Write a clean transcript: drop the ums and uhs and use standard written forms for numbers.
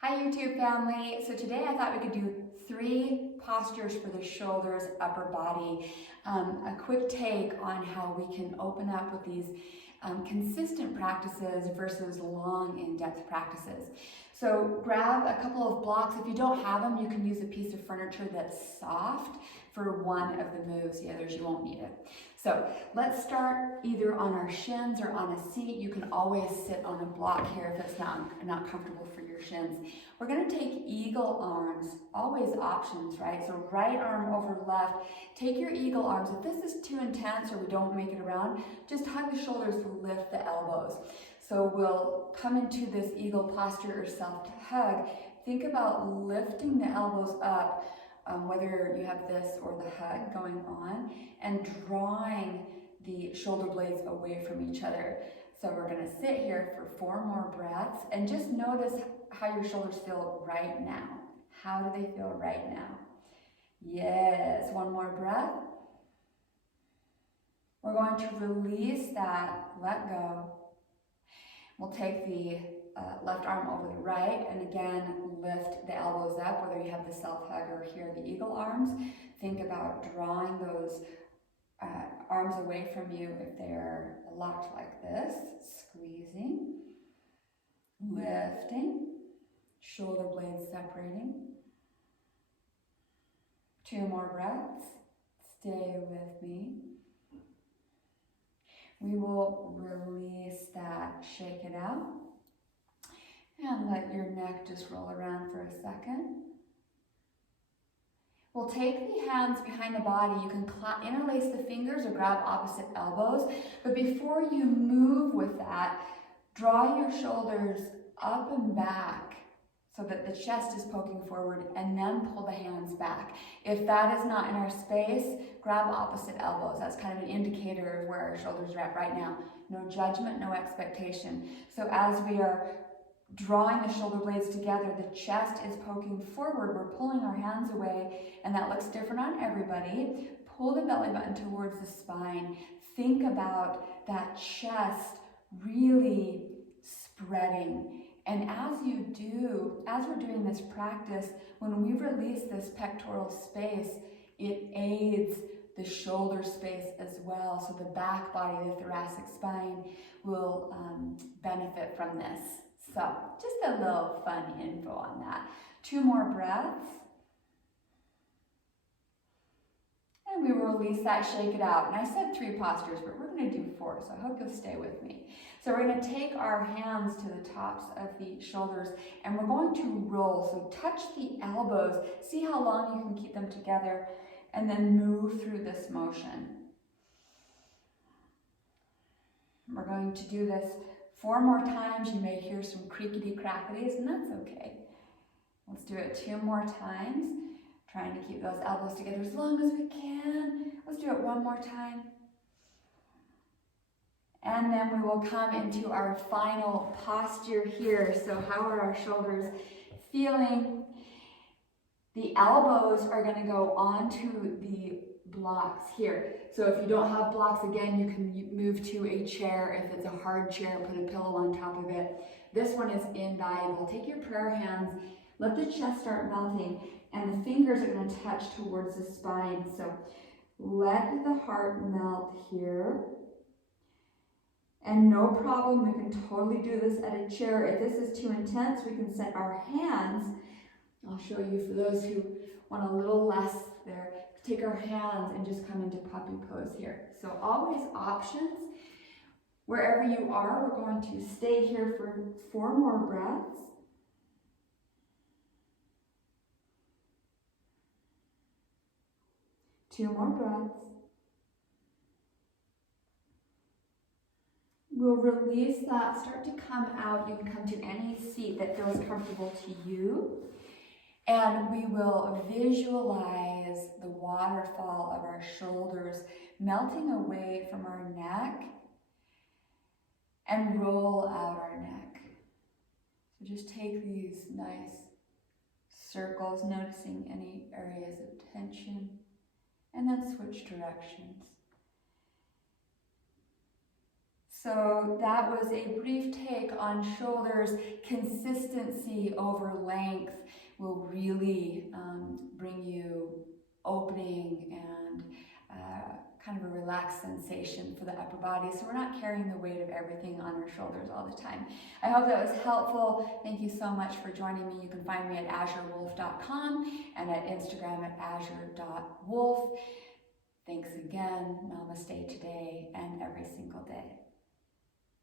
Hi YouTube family. So today I thought we could do 3 postures for the shoulders, upper body. A quick take on how we can open up with these consistent practices versus long in-depth practices. So grab a couple of blocks. If you don't have them, you can use a piece of furniture that's soft for one of the moves. The others you won't need it. So let's start either on our shins or on a seat. You can always sit on a block here if it's not comfortable for your shins. We're going to take eagle arms, always options, right? So right arm over left. Take your eagle arms. If this is too intense or we don't make it around, just hug the shoulders to lift the elbows. So we'll come into this eagle posture or self-hug. Think about lifting the elbows up, whether you have this or the hug going on, and drawing the shoulder blades away from each other. So we're going to sit here for 4 more breaths and just notice how your shoulders feel right now. How do they feel right now? Yes, 1 more breath. We're going to release that, let go. We'll take the left arm over the right and again lift the elbows up, whether you have the self-hug or here the eagle arms. Think about drawing those arms away from you if they're locked like this. Squeezing, lifting, shoulder blades separating. 2 more breaths. Stay with me. We will release that, shake it out, and let your neck just roll around for a second. We'll take the hands behind the body. You can interlace the fingers or grab opposite elbows, but before you move with that, draw your shoulders up and back so that the chest is poking forward, and then pull the hands back. If that is not in our space, grab opposite elbows. That's kind of an indicator of where our shoulders are at right now. No judgment, no expectation. So as we are drawing the shoulder blades together, the chest is poking forward. We're pulling our hands away, and that looks different on everybody. Pull the belly button towards the spine. Think about that chest really spreading. And as we're doing this practice, when we release this pectoral space, it aids the shoulder space as well. So the back body, the thoracic spine, will benefit from this. So just a little fun info on that. 2 more breaths. And we will release that, shake it out. And I said 3 postures, but we're going to do 4, so I hope you'll stay with me. So we're going to take our hands to the tops of the shoulders, and we're going to roll. So touch the elbows. See how long you can keep them together, and then move through this motion. We're going to do this 4 more times. You may hear some creakity-crackities, and that's okay. Let's do it 2 more times. Trying to keep those elbows together as long as we can. Let's do it 1 more time. And then we will come into our final posture here. So how are our shoulders feeling? The elbows are going to go onto the blocks here. So if you don't have blocks, again, you can move to a chair. If it's a hard chair, put a pillow on top of it. This one is invaluable. Take your prayer hands, let the chest start melting, and the fingers are going to touch towards the spine. So let the heart melt here. And no problem, we can totally do this at a chair. If this is too intense, we can set our hands. I'll show you for those who want a little less there. Take our hands and just come into puppy pose here. So always options. Wherever you are, we're going to stay here for 4 more breaths. Two more breaths. We'll release that, start to come out. You can come to any seat that feels comfortable to you. And we will visualize the waterfall of our shoulders melting away from our neck and roll out our neck. So just take these nice circles, noticing any areas of tension, and then switch directions. So that was a brief take on shoulders. Consistency over length will really bring you opening and kind of a relaxed sensation for the upper body. So we're not carrying the weight of everything on our shoulders all the time. I hope that was helpful. Thank you so much for joining me. You can find me at azurewolf.com and at Instagram at azure.wolf. Thanks again. Namaste today and every single day.